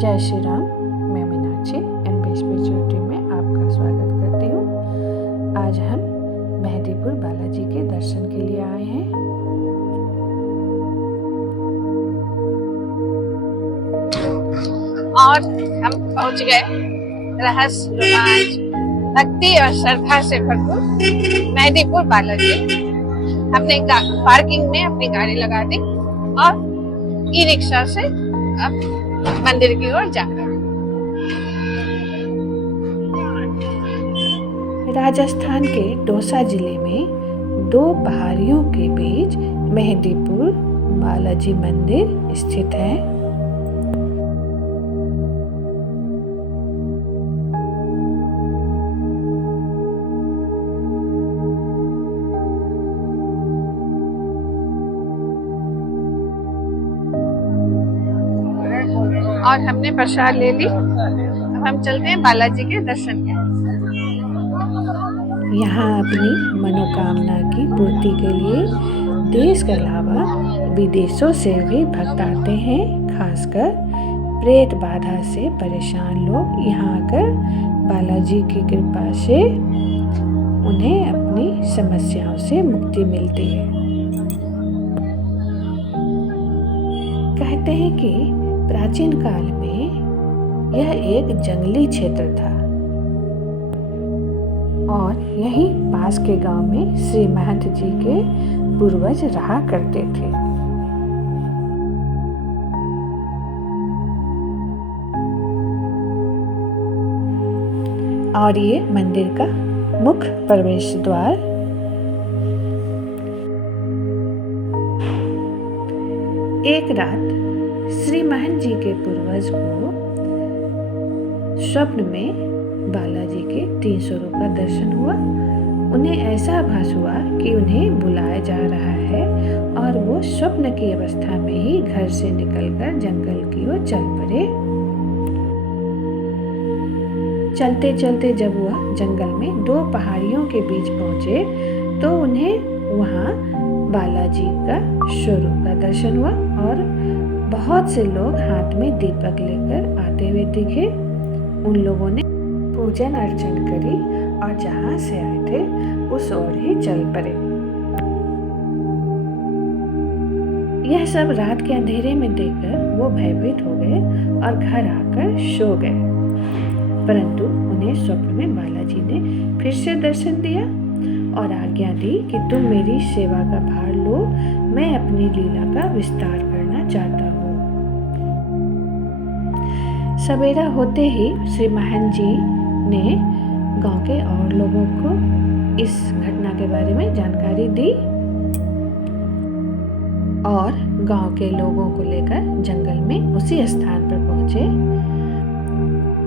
जय श्री राम। मैं Meenakshi MP spirituality में आपका स्वागत करती हूँ। आज हम मेहंदीपुर बालाजी के दर्शन के लिए आए हैं। और हम पहुंच गए रहस्य रोमांच भक्ति और श्रद्धा से भरपूर मेहंदीपुर बालाजी। हमने पार्किंग में अपनी गाड़ी लगा दी और ई रिक्शा से अब मंदिर की ओर जा रहे हैं। राजस्थान के दौसा जिले में दो पहाड़ियों के बीच मेहंदीपुर बालाजी मंदिर स्थित है। और हमने प्रसाद ले ली। अब हम चलते हैं बालाजी के दर्शन के। यहाँ अपनी मनोकामना की पूर्ति के लिए देश के अलावा विदेशों से भी भक्त आते हैं। खासकर प्रेत बाधा से परेशान लोग यहाँ आकर बालाजी की कृपा से उन्हें अपनी समस्याओं से मुक्ति मिलती है। कहते हैं कि प्राचीन काल में यह एक जंगली क्षेत्र था और यहीं पास के गांव में श्री महंत जी के पूर्वज रहा करते थे। और ये मंदिर का मुख्य प्रवेश द्वार। एक रात श्री महंत जी के पूर्वज को स्वप्न में बालाजी के 3 स्वरूप का दर्शन हुआ। उन्हें ऐसा आभास हुआ कि उन्हें बुलाया जा रहा है और वो स्वप्न की अवस्था में ही घर से निकलकर जंगल की ओर चल पड़े। चलते चलते जब वह जंगल में 2 पहाड़ियों के बीच पहुंचे तो उन्हें वहां बालाजी का स्वरूप का दर्शन हुआ और बहुत से लोग हाथ में दीपक लेकर आते हुए दिखे। उन लोगों ने पूजन अर्चन करी और जहां से आए थे उस ओर ही चल पड़े। यह सब रात के अंधेरे में देखकर वो भयभीत हो गए और घर आकर सो गए। परंतु उन्हें स्वप्न में बालाजी ने फिर से दर्शन दिया और आज्ञा दी कि तुम मेरी सेवा का भार लो, मैं अपनी लीला का विस्तार करना चाहता हूँ। सवेरा होते ही श्री महंत जी ने गांव के और लोगों को इस घटना के बारे में जानकारी दी और गांव के लोगों को लेकर जंगल में उसी स्थान पर पहुंचे।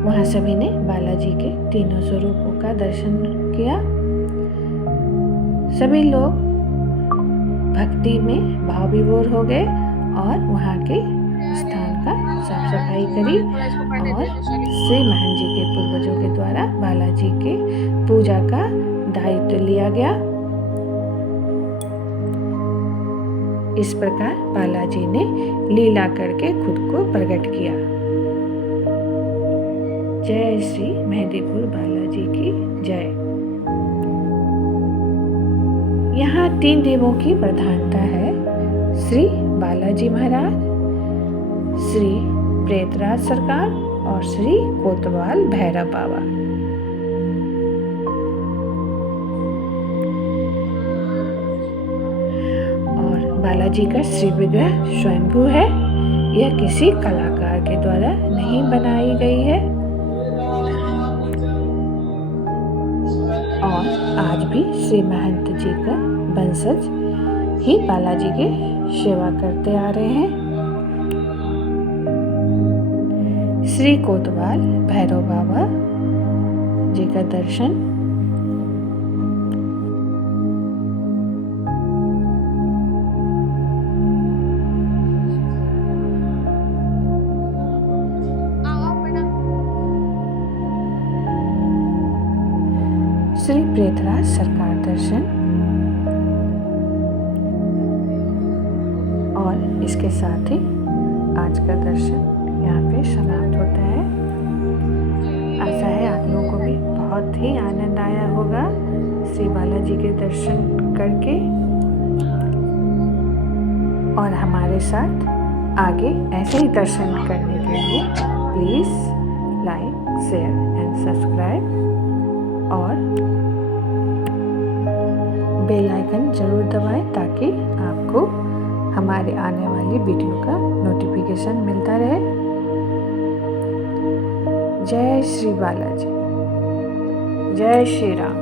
वहां सभी ने बालाजी के 3 स्वरूपों का दर्शन किया। सभी लोग भक्ति में भाव विभोर हो गए और वहां के स्थान का साफ सफाई करी और श्री महंत जी के पूर्वजों के द्वारा बालाजी के पूजा का दायित्व लिया गया। इस प्रकार बालाजी ने लीला करके खुद को प्रकट किया। जय श्री मेहंदीपुर बालाजी की जय। यहाँ 3 देवों की प्रधानता है। श्री बालाजी महाराज, श्री प्रेतराज सरकार और श्री कोतवाल भैरव बाबा। और बालाजी का श्री विग्रह स्वयंभू है। यह किसी कलाकार के द्वारा नहीं बनाई गई है और आज भी श्री महंत जी का वंशज ही बालाजी के सेवा करते आ रहे हैं। श्री कोतवाल भैरव बाबा जी का दर्शन श्री प्रेतराज सरकार दर्शन और इसके साथ ही आज का दर्शन यहाँ पे समाप्त होता है। ही आनंद आया होगा श्री बालाजी के दर्शन करके। और हमारे साथ आगे ऐसे ही दर्शन करने के लिए please like, share and subscribe और बेल आइकन ज़रूर दबाएं ताकि आपको हमारे आने वाली वीडियो का नोटिफिकेशन मिलता रहे। जय श्री बालाजी, जय श्री राम।